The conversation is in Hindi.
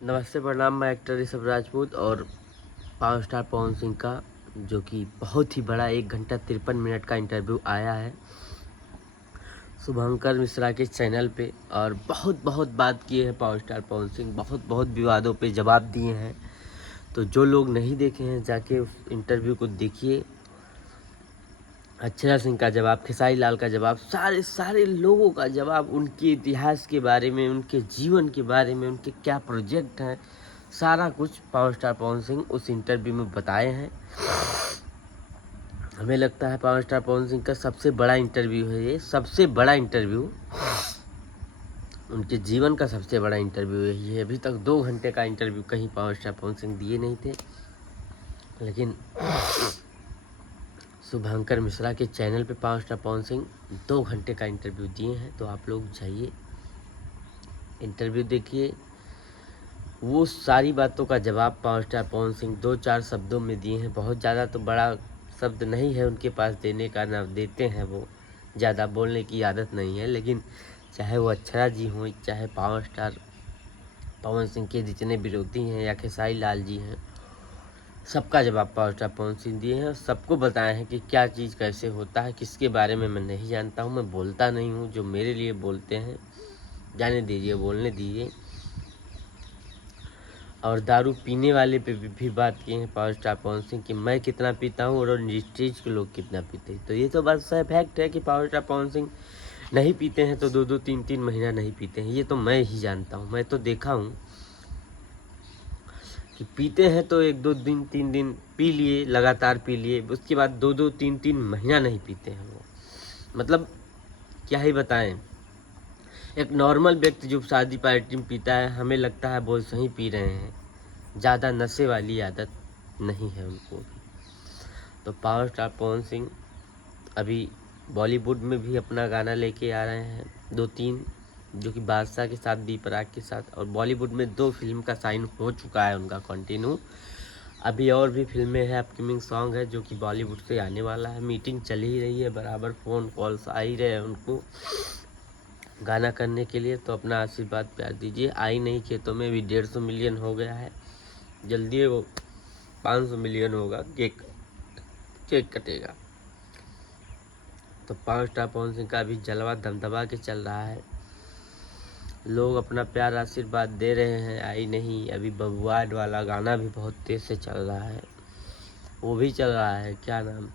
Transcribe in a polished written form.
नमस्ते प्रणाम, मैं एक्टर ऋषभ राजपूत और पावर स्टार पवन सिंह का जो कि बहुत ही बड़ा 1 घंटा 53 मिनट का इंटरव्यू आया है शुभंकर मिश्रा के चैनल पे। और बहुत बात किए हैं पावर स्टार पवन सिंह, बहुत विवादों पे जवाब दिए हैं। तो जो लोग नहीं देखे हैं जाके उस इंटरव्यू को देखिए। अक्षरा सिंह का जवाब, खेसारी लाल का जवाब, सारे लोगों का जवाब, उनके इतिहास के बारे में, उनके जीवन के बारे में, उनके क्या प्रोजेक्ट हैं, सारा कुछ पावर स्टार पवन सिंह उस इंटरव्यू में बताए हैं। हमें लगता है पावर स्टार पवन सिंह का सबसे बड़ा इंटरव्यू है ये, सबसे बड़ा इंटरव्यू, उनके जीवन का सबसे बड़ा इंटरव्यू है ये। अभी तक 2 घंटे का इंटरव्यू कहीं पावर स्टार पवन सिंह दिए नहीं थे, लेकिन शुभंकर मिश्रा के चैनल पे पावर स्टार पवन सिंह 2 घंटे का इंटरव्यू दिए हैं। तो आप लोग जाइए, इंटरव्यू देखिए। वो सारी बातों का जवाब पावर स्टार पवन सिंह 2-4 शब्दों में दिए हैं। बहुत ज़्यादा तो बड़ा शब्द नहीं है उनके पास देने का, ना देते हैं वो, ज़्यादा बोलने की आदत नहीं है। लेकिन चाहे वो अक्षरा जी हों, चाहे पावर स्टार पवन सिंह के जितने विरोधी हैं या खेसारी लाल जी हैं, सबका जवाब पावर स्टार पवन सिंह दिए हैं। और सबको बताए हैं कि क्या चीज़ कैसे होता है। किसके बारे में मैं नहीं जानता हूँ, मैं बोलता नहीं हूँ। जो मेरे लिए बोलते हैं जाने दीजिए, बोलने दीजिए। और दारू पीने वाले पे भी बात किए हैं पावर स्टार पवन सिंह कि मैं कितना पीता हूँ और इंडस्ट्रीज के लोग कितना पीते हैं। तो ये तो बात फैक्ट है कि पावर स्टार पवन सिंह नहीं पीते हैं तो 2-2 3-3 महीना नहीं पीते हैं। ये तो मैं ही जानता हूँ, मैं तो देखा हूँ कि पीते हैं तो 1-2 दिन 3 दिन पी लिए, लगातार पी लिए, उसके बाद 2-2 3-3 महीना नहीं पीते हैं वो। मतलब क्या ही बताएं। एक नॉर्मल व्यक्ति जो शादी पार्टी में पीता है, हमें लगता है बहुत सही पी रहे हैं, ज़्यादा नशे वाली आदत नहीं है उनको भी। तो पावर स्टार पवन सिंह अभी बॉलीवुड में भी अपना गाना लेके आ रहे हैं 2-3, जो कि बादशाह के साथ, बी प्राक के साथ। और बॉलीवुड में 2 फिल्म का साइन हो चुका है उनका कंटिन्यू। अभी और भी फिल्में हैं, अपकमिंग सॉन्ग है जो कि बॉलीवुड से आने वाला है। मीटिंग चल ही रही है, बराबर फ़ोन कॉल्स आ ही रहे हैं उनको गाना करने के लिए। तो अपना आशीर्वाद प्यार दीजिए। आई नहीं खेतों में भी 150 मिलियन हो गया है, जल्दी वो 500 मिलियन होगा, केक कटेगा। तो पावर स्टार पवन सिंह का अभी जलवा दमदमा के चल रहा है। लोग अपना प्यार आशीर्वाद दे रहे हैं। आई नहीं, अभी बबुआड वाला गाना भी बहुत तेज से चल रहा है, वो भी चल रहा है। क्या नाम,